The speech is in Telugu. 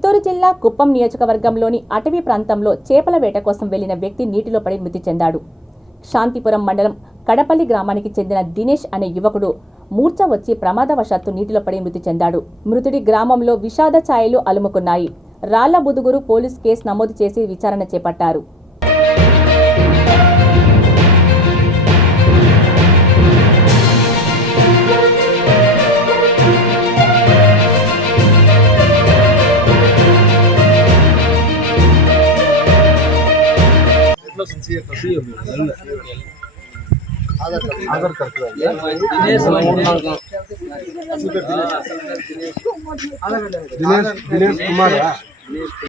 చిత్తూరు జిల్లా కుప్పం నియోజకవర్గంలోని అటవీ ప్రాంతంలో చేపల వేట కోసం వెళ్లిన వ్యక్తి నీటిలో పడి మృతి చెందాడు. శాంతిపురం మండలం కడపల్లి గ్రామానికి చెందిన దినేష్ అనే యువకుడు మూర్ఛ వచ్చి ప్రమాదవశాత్తు నీటిలో పడి మృతి చెందాడు. మృతుడి గ్రామంలో విషాద ఛాయలు అలుముకున్నాయి. రాళ్ల బుదుగురు పోలీస్ కేసు నమోదు చేసి విచారణ చేపట్టారు. आधार कार्ड दिनेश कुमार।